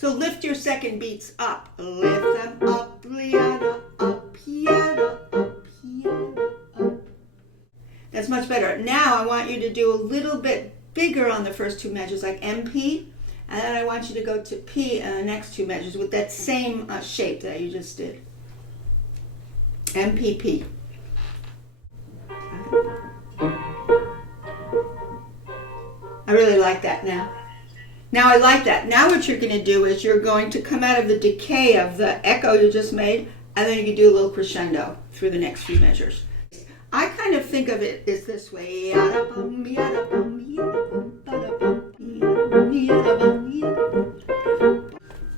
So lift your second beats up. Lift them up, piano, up, piano, up, piano, up. That's much better. Now I want you to do a little bit bigger on the first two measures, like MP, and then I want you to go to P in the next two measures with that same shape that you just did. MPP. I really like that now. Now I like that. Now what you're going to do is you're going to come out of the decay of the echo you just made, and then you can do a little crescendo through the next few measures. I kind of think of it as this way. I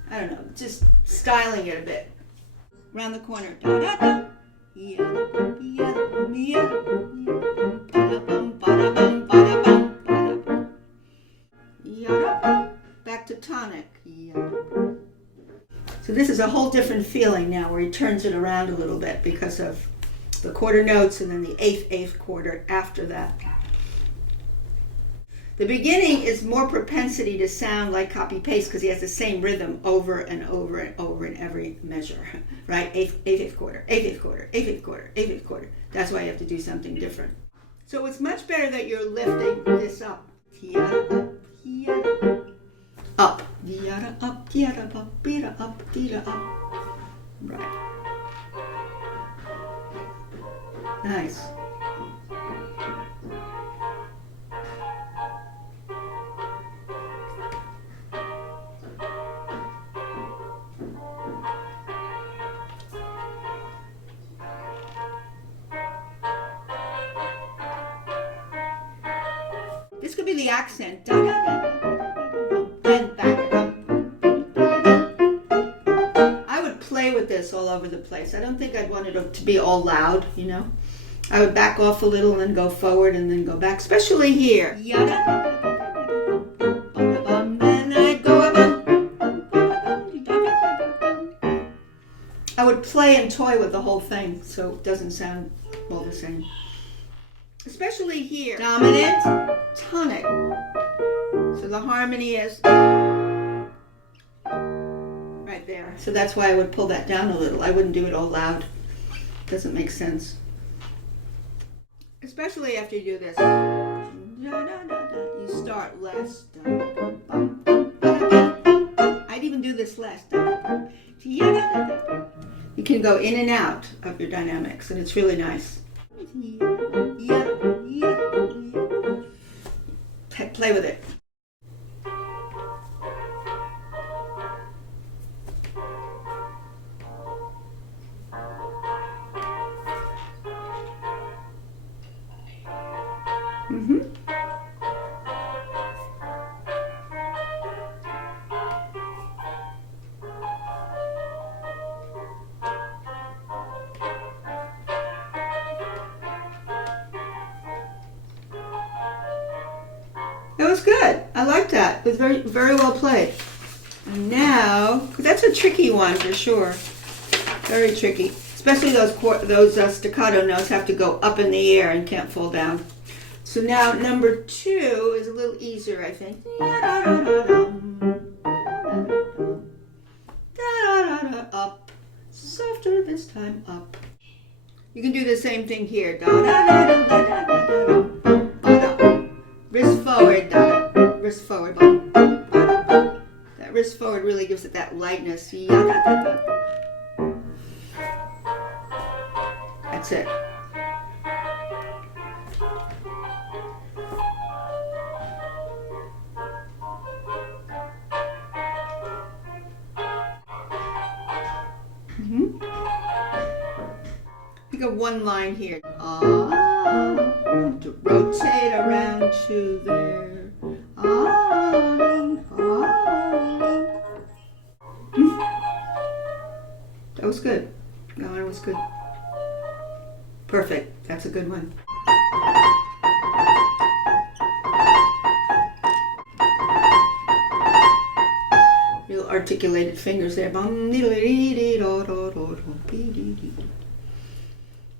don't know, just styling it a bit. Around the corner. Back to tonic. So this is a whole different feeling now where he turns it around a little bit because of the quarter notes and then the eighth quarter after that. The beginning is more propensity to sound like copy-paste because he has the same rhythm over and over and over in every measure, right? Eighth quarter, eighth quarter, eighth quarter, eighth quarter. That's why you have to do something different. So it's much better that you're lifting this up. Up. Up. Right. Nice. This could be the accent. Then back. I would play with this all over the place. I don't think I'd want it to be all loud, you know. I would back off a little and then go forward and then go back, especially here. And I'd go up. I would play and toy with the whole thing so it doesn't sound all the same. Especially here. Dominant, tonic. So the harmony is right there. So that's why I would pull that down a little. I wouldn't do it all loud. Doesn't make sense. Especially after you do this. You start less. I'd even do this less. You can go in and out of your dynamics, and it's really nice. Play with it. That was good. I like that. It was very, very well played. And now, that's a tricky one for sure. Very tricky. Especially those staccato notes have to go up in the air and can't fall down. So now number 2 is a little easier, I think. Up. Softer this time, up. You can do the same thing here. Wrist forward, wrist forward. That wrist forward really gives it that lightness. That's it. Think of one line here. To rotate around to there. That was good. No, that was good. Perfect. That's a good one. Real articulated fingers there.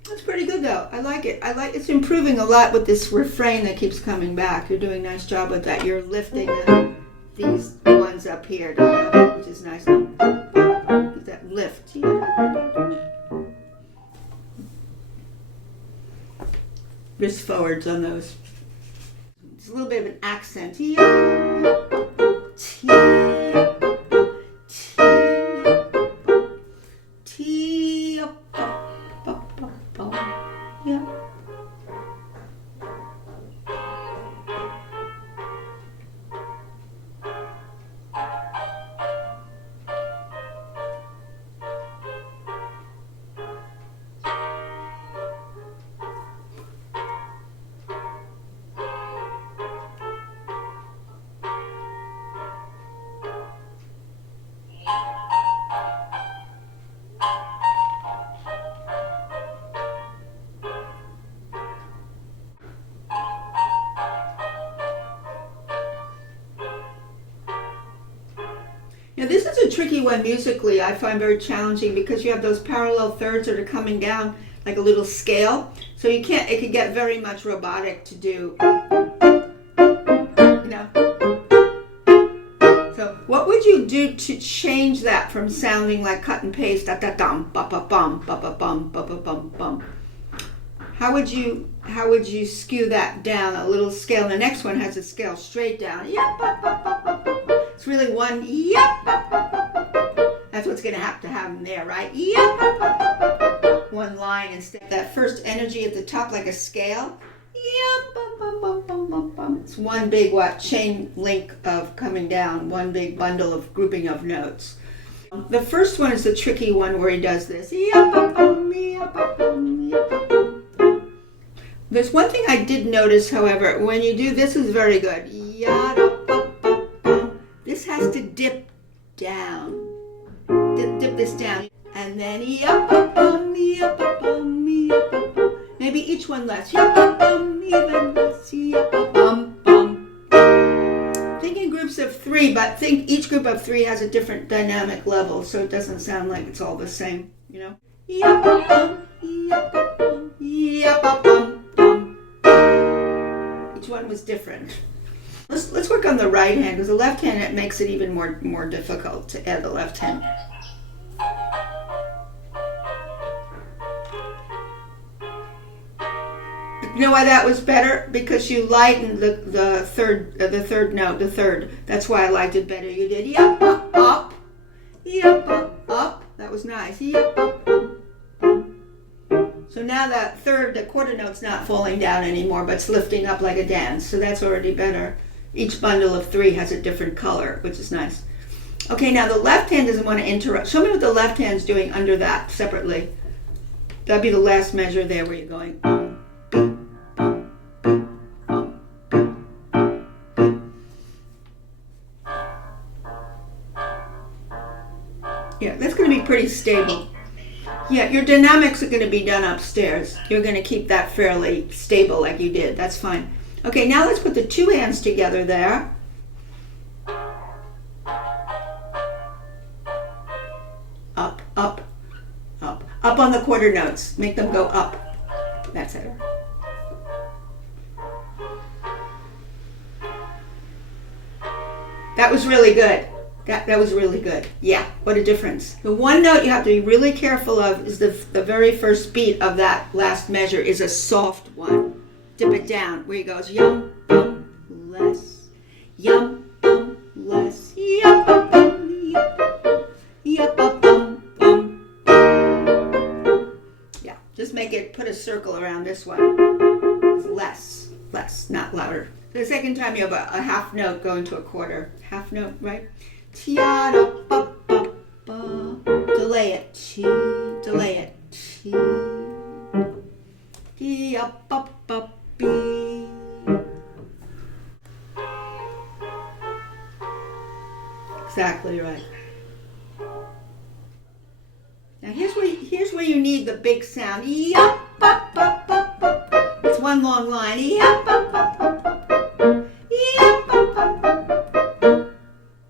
That's pretty good though. I like it. It's improving a lot with this refrain that keeps coming back. You're doing a nice job with that. You're lifting these ones sounds up here, which is nice. Get that lift. Wrist forwards on those. It's a little bit of an accent. T, yeah. Now this is a tricky one musically. I find very challenging because you have those parallel thirds that are coming down like a little scale. So you can't, it can get very much robotic to do, you know. So what would you do to change that from sounding like cut and paste, da da dum, ba ba bum, ba ba bum, ba ba bum bum? How would you skew that down a little scale? The next one has a scale straight down. Yep, ba, ba, ba, ba, ba. It's really one, yep. That's what's going to happen there, right? Yep. One line instead. That first energy at the top like a scale. Yep. It's one big chain link of coming down, one big bundle of grouping of notes. The first one is the tricky one where he does this. There's one thing I did notice, however, when you do this is very good. This has to dip down. Dip this down. And then maybe each one less. Think in groups of three, but think each group of three has a different dynamic level, so it doesn't sound like it's all the same, you know? Each one was different. Let's work on the right hand, because the left hand, it makes it even more difficult to add the left hand. You know why that was better? Because you lightened the third note, the third. That's why I liked it better. You did yep up, up, yep up. That was nice. Yep up. So now that third, the quarter note's not falling down anymore, but it's lifting up like a dance. So that's already better. Each bundle of three has a different color, which is nice. Okay, now the left hand doesn't want to interrupt. Show me what the left hand's doing under that separately. That'd be the last measure there where you're going. Yeah, that's going to be pretty stable. Yeah, your dynamics are going to be done upstairs. You're going to keep that fairly stable like you did. That's fine. Okay, now let's put the two hands together there. Up, up, up. Up on the quarter notes. Make them go up. That's it. That was really good. That was really good. Yeah, what a difference. The one note you have to be really careful of is the very first beat of that last measure is a soft one. Dip it down where he goes yum, bum, less, yum, bum, less, yum, bum, yum, bum, bum. Yeah, just make it, put a circle around this one. Less, not louder. The second time you have a half note going to a quarter. Half note, right? Delay it. Delay it. Exactly right. Now here's where you need the big sound. It's one long line.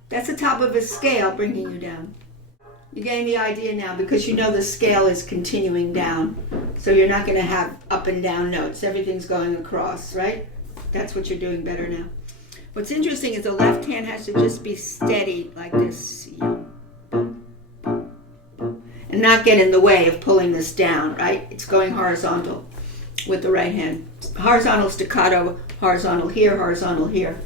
That's the top of a scale bringing you down. You're getting the idea now because you know the scale is continuing down. So you're not going to have up and down notes. Everything's going across, right? That's what you're doing better now. What's interesting is the left hand has to just be steady like this. And not get in the way of pulling this down, right? It's going horizontal with the right hand. Horizontal staccato, horizontal here.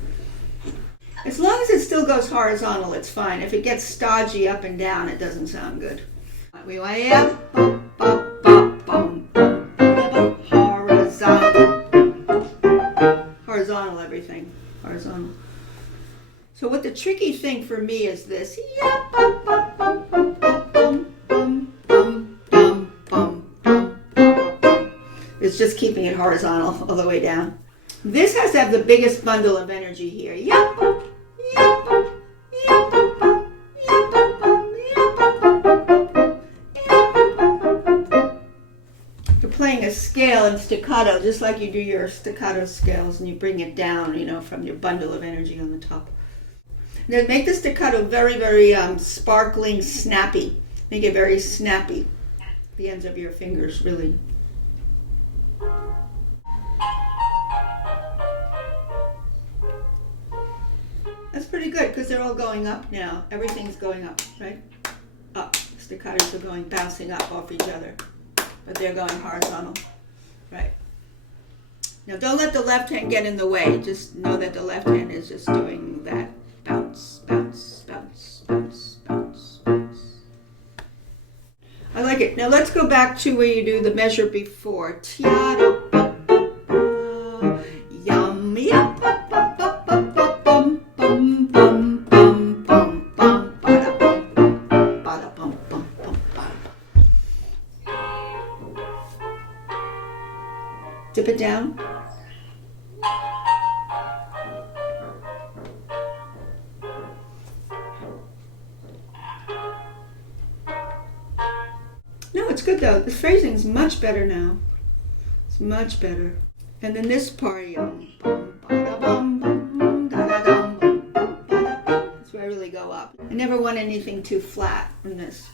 As long as it still goes horizontal, it's fine. If it gets stodgy up and down, it doesn't sound good. We want horizontal everything. Horizontal. So what the tricky thing for me is this. It's just keeping it horizontal all the way down. This has to have the biggest bundle of energy here. You're playing a scale in staccato, just like you do your staccato scales, and you bring it down, from your bundle of energy on the top. Now make the staccato very, very sparkling, snappy. Make it very snappy. The ends of your fingers, really. That's pretty good because they're all going up now. Everything's going up, right? Up. Staccatos are bouncing up off each other, but they're going horizontal, right? Now don't let the left hand get in the way. Just know that the left hand is just doing that. Bounce, bounce, bounce, bounce, bounce, bounce. I like it. Now let's go back to where you do the measure before. Tiada, yum, yum. Dip it down. No, it's good though. The phrasing is much better now. It's much better. And then this part, that's where I really go up. I never want anything too flat in this.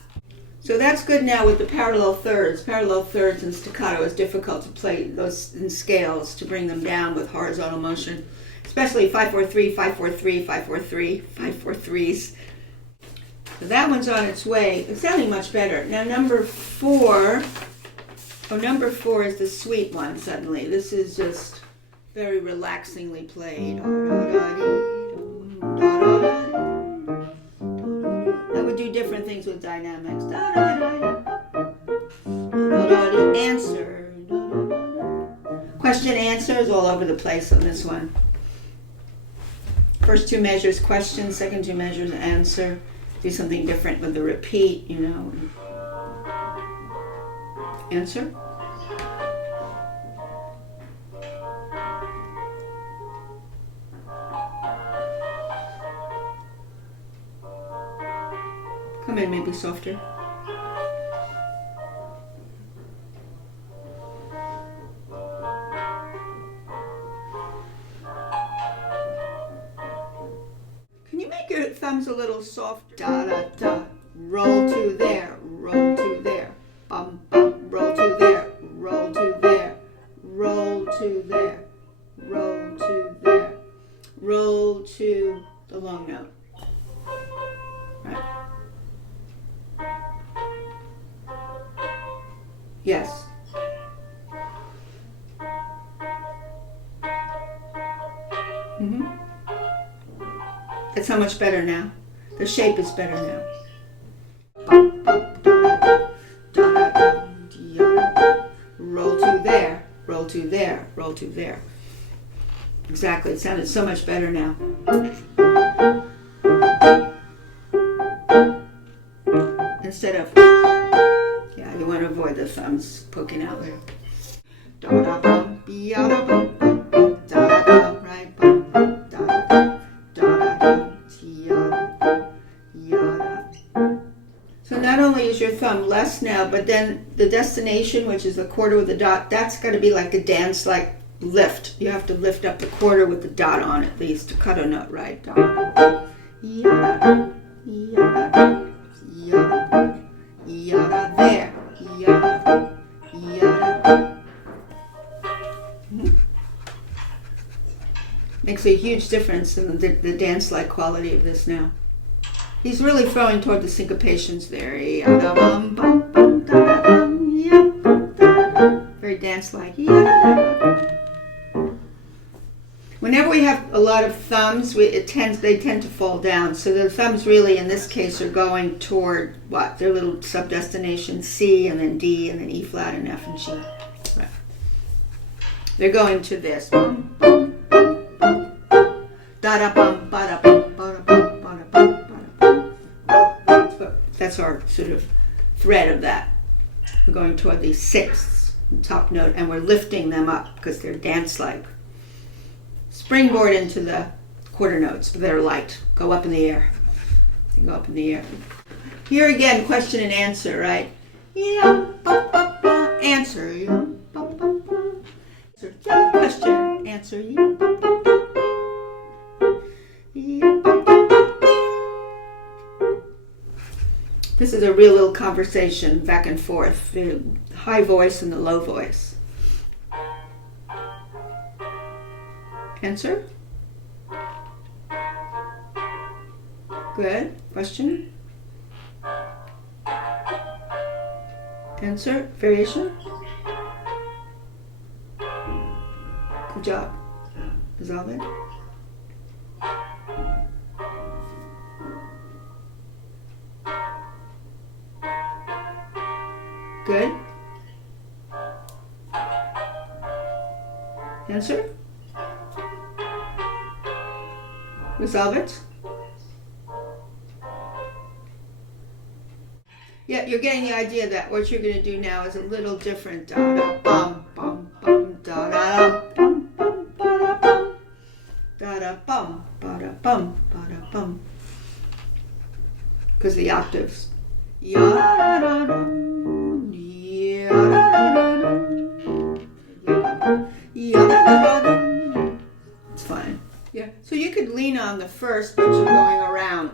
So that's good now with the parallel thirds. Parallel thirds and staccato is difficult to play those in scales to bring them down with horizontal motion, especially 5/4/3, 5/4/3, 5/4/3, 5/4/3s. So that one's on its way. It's sounding much better. Now number 4 is the sweet one suddenly. This is just very relaxingly played. I would do different things with dynamics. Answer. Question answer is all over the place on this one. First 2 measures question, second 2 measures answer. Do something different with the repeat, Answer. Come in, maybe softer. Can you make your thumbs a little soft? Da da da. Roll to there. Roll to there. Bum bum. Roll to there. Roll to there. Roll to there. Roll to there. Roll to the long note. Right. Yes. It's so much better now. The shape is better now. Roll to there, roll to there, roll to there. Exactly, it sounded so much better now. Instead of, you want to avoid the thumbs poking out there. Right? So not only is your thumb less now, but then the destination, which is the quarter with the dot, that's got to be like a dance, like lift. You have to lift up the quarter with the dot on it, the staccato note, right? There. Makes a huge huge difference in the dance-like quality of this now. He's really throwing toward the syncopations there. Very dance-like. Whenever we have a lot of thumbs, they tend to fall down. So the thumbs really, in this case, are going toward what? Their little sub-destination, C, and then D, and then E flat, and F, and G. Right. They're going to this. That's our sort of thread of that. We're going toward the sixths, the top note, and we're lifting them up because they're dance-like. Springboard into the quarter notes that are light. Go up in the air. They go up in the air. Here again, question and answer, right? Answer. Question. Answer. This is a real little conversation back and forth. The high voice and the low voice. Answer? Good. Question? Answer? Variation? Good job. Resolve it. Good. Answer? Resolve it. Yeah, you're getting the idea that what you're going to do now is a little different. Da da bum bum bum da da bum bum ba da bum da da bum ba da bum ba da bum. Because the octaves. Ya da da dum ya da da dum ya da da dum. It's fine. Yeah. So you could lean on the first, but you're going around.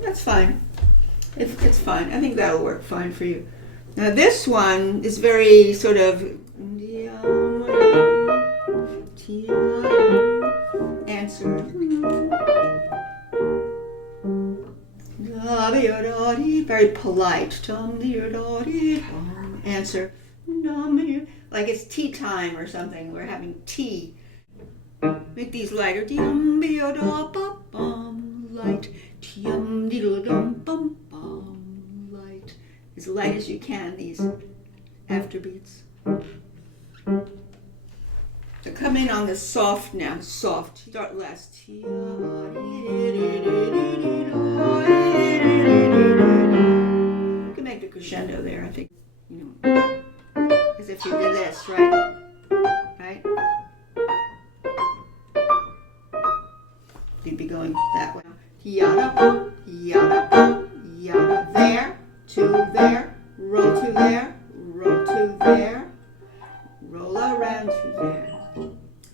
That's fine. It's fine. I think that'll work fine for you. Now this one is very sort of answer. Very polite. Answer. Like it's tea time or something. We're having tea. Make these lighter. Light. Light. As light as you can, these afterbeats. So come in on the soft now. Soft. Start less. You can make the crescendo there, I think. You know, as if you did this, right? Right? You'd be going that way. Yada bum, yada bum, yada there, to there, roll to there, roll to there, roll around to there.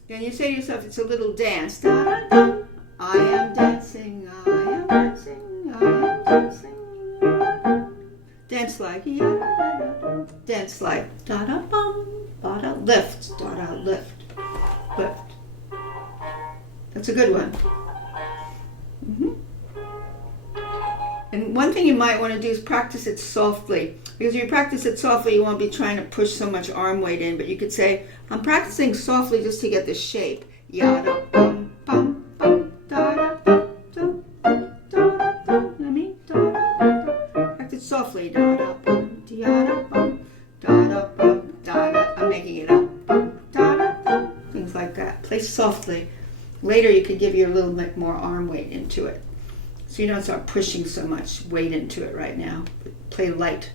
Then you say to yourself, it's a little dance. Da, da, da. I am dancing, I am dancing, I am dancing. Dance like, yada, da, da, da. Dance like, da da bum, da da, lift, da da, lift, lift. That's a good one. Mm-hmm. And one thing you might want to do is practice it softly. Because if you practice it softly, you won't be trying to push so much arm weight in. But you could say, I'm practicing softly just to get the shape. Yada bum bum bum da da bum dum da da bum. Let me da da da. Practice softly. Da da bum da bum da bum da da. I'm making it up. Bum da da bum. Things like that. Play softly. Later, you could give you a little bit more arm weight into it. So you don't start pushing so much weight into it right now. Play light.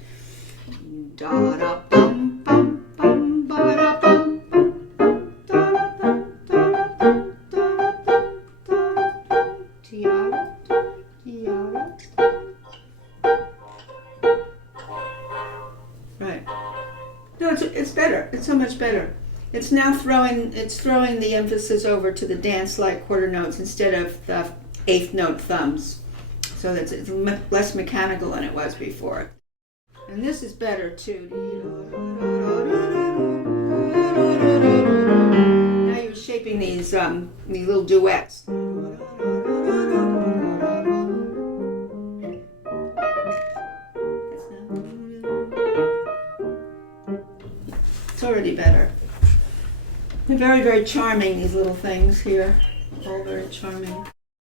Da da bum bum bum ba da bum bum da da bum da da bum da da bum da da bum tiara tiara. Right. No, it's better. It's so much better. It's now throwing the emphasis over to the dance-like quarter notes instead of the eighth note thumbs. So it's less mechanical than it was before. And this is better too. Now you're shaping these little duets. It's already better. They're very, very charming, these little things here. All very charming.